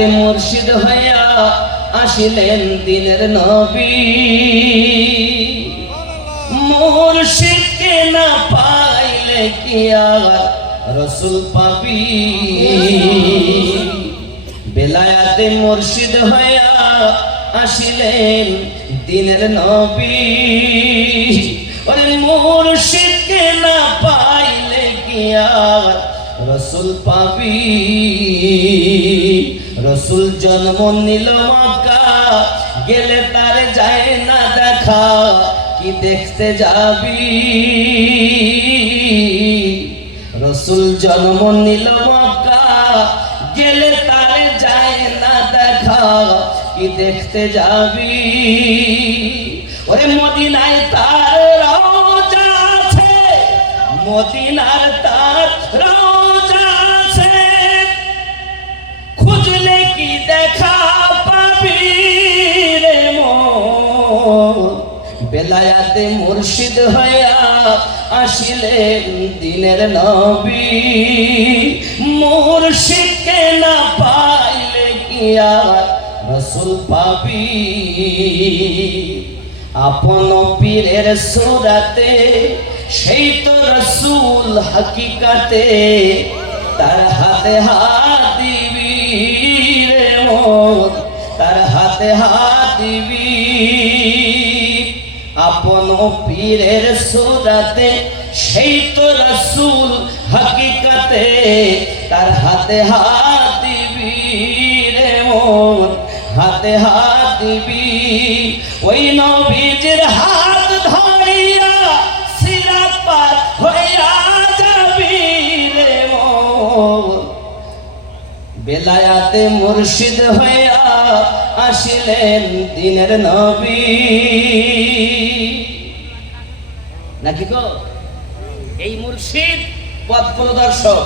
বেলায়াতে মুর্শিদ হইয়া আসিলেন দিনের নবী। মুর্শিদকে না পাইলে কি আর রসুল পাবি? বেলায়াতে মুর্শিদ হইয়া আসিলেন দিনের নবী। ওরে মুর্শিদকে না পাইলে কি আর রসুল পাবি? রসুল জন্ম নিল মক্কা, গেলে তার যায় না দেখা, কি দেখতে যাবি? রসুল জন্ম নিল মক্কা, গেলে তার যায় না দেখা, কি দেখতে যাবি? ওরে মদিনায় তার রওজা আছে, মদিনার তার রওজা আছে, খুঁজলে কি দেখা পাবি রে মন? বেলায়াতে মুর্শিদ হইয়া আসিলেন দিনের নবী। মুর্শিদকে না পাইলে কি আর রসুল পাবি? আপন পীরের সুরাতে সেই তো রসুল হাকিকাতে, তার হাতে হাত দিবি রে মন, তার হাতে হাত দিবি। আপন পীরের সুরাতে সেই তো রসুল হাকিকাতে, তার হাতে হাত দিবি রে মন, হাতে হাত দিবি। ওই নবীজির হাত ধরিয়া সিরাত পার হইয়া যাবি রে মন। বেলায়াতে মুর্শিদ হইয়া আসিলেন দিনের নবী। নাকি গো? এই মুর্শিদ পথ প্রদর্শক।